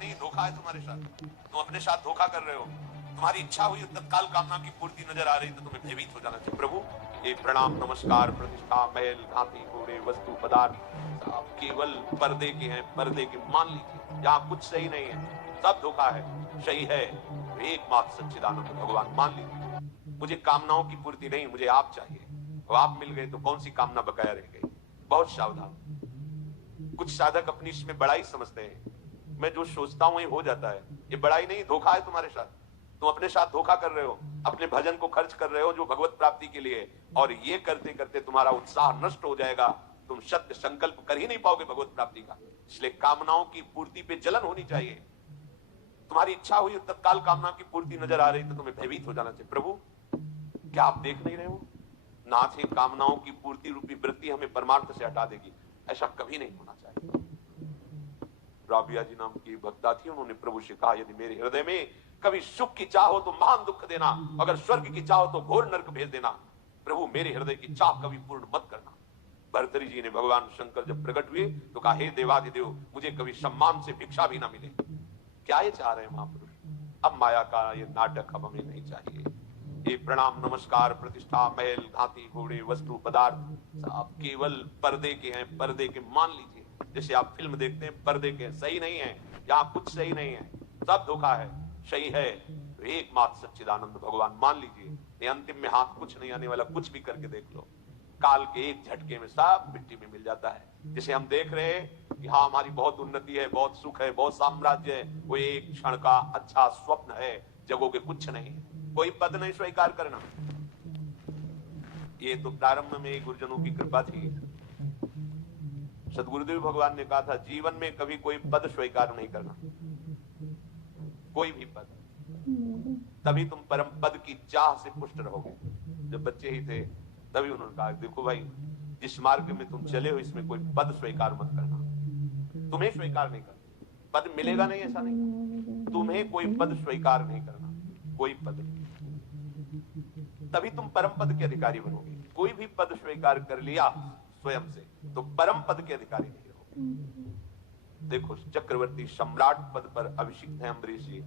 नहीं, धोखा है तुम्हारे साथ, तुम अपने साथ धोखा कर रहे हो। तुम्हारी इच्छा हुई तत्काल कामना की पूर्ति नजर आ रही तो तुम्हें भयभीत हो जाना चाहिए। प्रभु ये प्रणाम नमस्कार प्रतिष्ठा महल घाटी घोड़े वस्तु पदार्थ सब केवल पर्दे के हैं, पर्दे के। मान लीजिए यहाँ कुछ सही नहीं है, सब धोखा है। सही है एकमात्र सच्चिदानंद भगवान। मान लीजिए मुझे कामनाओं की पूर्ति नहीं, मुझे आप चाहिए। तो आप मिल गए तो कौन सी कामना बकाया रह गई। बहुत सावधान। कुछ साधक अपनी इसमें बड़ाई समझते हैं, मैं जो सोचता हूं ये हो जाता है। ये बड़ाई नहीं, धोखा है तुम्हारे साथ। तुम अपने साथ धोखा कर रहे हो, अपने भजन को खर्च कर रहे हो जो भगवत प्राप्ति के लिए, और ये करते करते तुम्हारा उत्साह नष्ट हो जाएगा। तुम सत्य संकल्प कर ही नहीं पाओगे भगवत प्राप्ति का। इसलिए कामनाओं की पूर्ति पे जलन होनी चाहिए। तुम्हारी इच्छा हुई तत्काल कामना की पूर्ति नजर आ रही तो तुम्हें भयभीत हो जाना चाहिए। प्रभु क्या आप देख नहीं रहे हो, नाथ ही कामनाओं की पूर्ति रूपी वृत्ति हमें परमार्थ से हटा देगी। ऐसा कभी नहीं होना चाहिए। राबिया जी नाम की भक्ता थी, उन्होंने प्रभु से कहा यदि मेरे हृदय में कभी सुख की चाह हो तो महान दुख देना, अगर स्वर्ग की चाह हो तो घोर नरक भेज देना। प्रभु मेरे हृदय की चाह कभी पूर्ण मत करना। भर्तरी जी ने भगवान शंकर जब प्रकट हुए तो कहा हे देवाधिदेव, मुझे कभी सम्मान से भिक्षा भी ना मिले। क्या ये चाह रहे हैं महापुरुष। अब माया का ये नाटक अब हमें नहीं चाहिए। ये प्रणाम नमस्कार प्रतिष्ठा महल घाटी घोड़े वस्तु पदार्थ सब केवल पर्दे के हैं, पर्दे के। मान लीजिए जैसे आप फिल्म देखते हैं, पर्दे के सही नहीं है, यहाँ कुछ सही नहीं है, सब धोखा है। सही है एकमात्र सच्चिदानंद भगवान। मान लीजिए ये अंतिम में हाथ कुछ नहीं आने वाला, कुछ भी करके देख लो, काल के एक झटके में सब मिट्टी में मिल जाता है। जिसे हम देख रहे हैं कि हाँ हमारी बहुत उन्नति है, बहुत सुख है, बहुत साम्राज्य है, वो एक क्षण का अच्छा स्वप्न है, जगोगे कुछ नहीं। कोई पद नहीं स्वीकार करना। ये तो प्रारंभ में गुरुजनों की कृपा थी। सदगुरुदेव भगवान ने कहा था जीवन में कभी कोई पद स्वीकार नहीं करना, कोई भी पद, तभी तुम परम पद की चाह से पुष्ट रहोगे। जब बच्चे ही थे तभी उन्होंने कहा देखो भाई जिस मार्ग में तुम चले हो इसमें कोई पद स्वीकार मत करना। तुम्हें स्वीकार नहीं करना, पद मिलेगा नहीं ऐसा नहीं, तुम्हें कोई पद स्वीकार नहीं करना, कोई पद नहीं, तभी तुम परम पद के अधिकारी बनोगे। कोई भी पद स्वीकार कर लिया स्वयं से तो परम पद के अधिकारी नहीं रहोगे। देखो चक्रवर्ती सम्राट पद पर अभिषिक्त है अम्बरीश जी,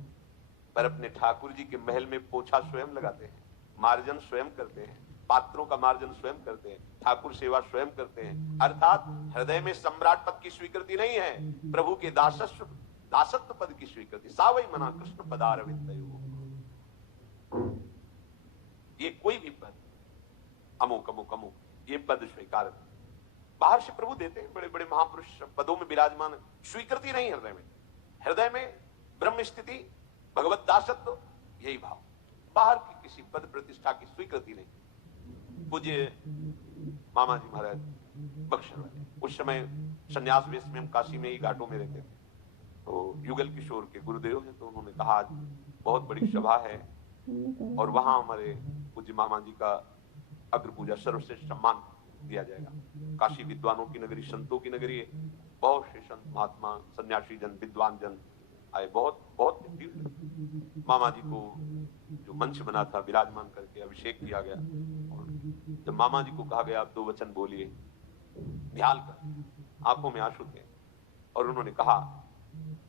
पर अपने ठाकुर जी के महल में पोछा स्वयं लगाते हैं, मार्जन स्वयं करते हैं, पात्रों का मार्जन स्वयं करते हैं, ठाकुर सेवा स्वयं करते हैं। अर्थात हृदय में सम्राट पद की स्वीकृति नहीं है, प्रभु के दासत्व पद की स्वीकृति। सावई मना कृष्ण पदारविंदयो। ये कोई भी पद अमुक अमुक अमुक ये पद स्वीकार बाहर से प्रभु देते हैं, बड़े बड़े महापुरुष पदों में विराजमान, स्वीकृति नहीं हृदय में। हृदय में ब्रह्म स्थिति भगवत दासत्व यही भाव, बाहर की किसी पद प्रतिष्ठा की स्वीकृति नहीं। पूज्य मामा जी महाराज बक्सर वाले उस समय संन्यास वेश में हम काशी में ही घाटों में रहते थे, तो युगल किशोर के गुरुदेव हैं, तो उन्होंने कहा आज बहुत बड़ी सभा है और वहां हमारे पूज्य मामा जी का अग्र पूजा सर्वश्रेष्ठ सम्मान दिया जाएगा। काशी विद्वानों की नगरी, संतों की नगरी है, बहुत से संत महात्मा सन्यासी जन विद्वान जन आए, बहुत बहुत भीड़। मामा जी को जो मंच बना था विराजमान करके अभिषेक किया गया, और जब मामा जी को कहा गया आप 2 वचन बोलिए, ध्यान कर आंखों में आंसू थे, और उन्होंने कहा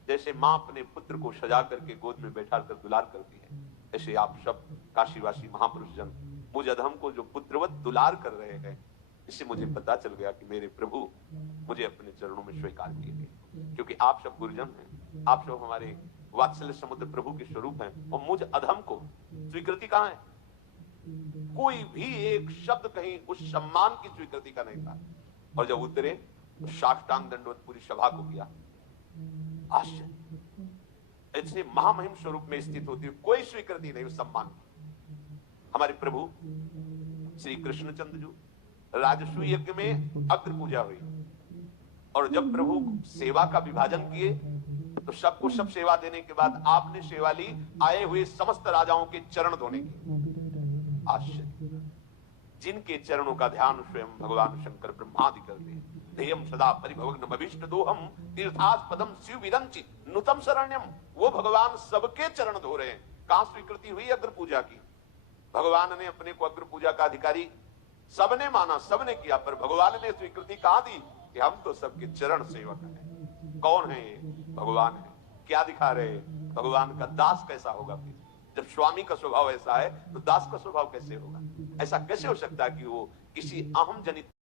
जैसे मां अपने पुत्र को सजा करके गोद में बैठा कर दुलार करती है, ऐसे आप सब काशीवासी महापुरुष जन मुझ अधम को जो पुत्रवत दुलार कर रहे हैं, इससे मुझे पता चल गया कि मेरे प्रभु मुझे अपने चरणों में स्वीकार किए, क्योंकि आप सब गुरुजन हैं, आप सब हमारे वात्सल्य समुद्र प्रभु के स्वरूप हैं, और मुझ अधम को स्वीकृति कहां है? कोई भी एक शब्द कहीं उस सम्मान की स्वीकृति का नहीं था। और जब उतरे तो साष्टांग दंडवत पूरी सभा को किया। आश्चर्य, ऐसे महामहिम स्वरूप में स्थित होती है, कोई स्वीकृति नहीं उस सम्मान की। हमारे प्रभु श्री कृष्णचंद्र जी राजसूय यज्ञ में अग्र पूजा हुई, और जब प्रभु सेवा का विभाजन किए तो सबको सब सेवा देने के बाद आपने सेवा ली आए हुए समस्त राजाओं के चरण धोने की। आश्चर्य, जिनके चरणों का ध्यान स्वयं भगवान शंकर ब्रह्मादि करते हैं। ध्येयम सदा परिभवग्न भविष्ट दोहम तीर्थास्पदम शिव विरंचि नुतम शरण्यम। वो भगवान सबके चरण धो रहे हैं। कहां स्वीकृति हुई अग्र पूजा की? भगवान ने अपने को अग्र पूजा का अधिकारी सबने माना, सबने किया, पर भगवान ने स्वीकृति कहां दी कि हम तो सबके चरण सेवक हैं। कौन है ये? भगवान है। क्या दिखा रहे हैं? भगवान का दास कैसा होगा? फिर जब स्वामी का स्वभाव ऐसा है तो दास का स्वभाव कैसे होगा? ऐसा कैसे हो सकता है कि वो किसी अहम जनित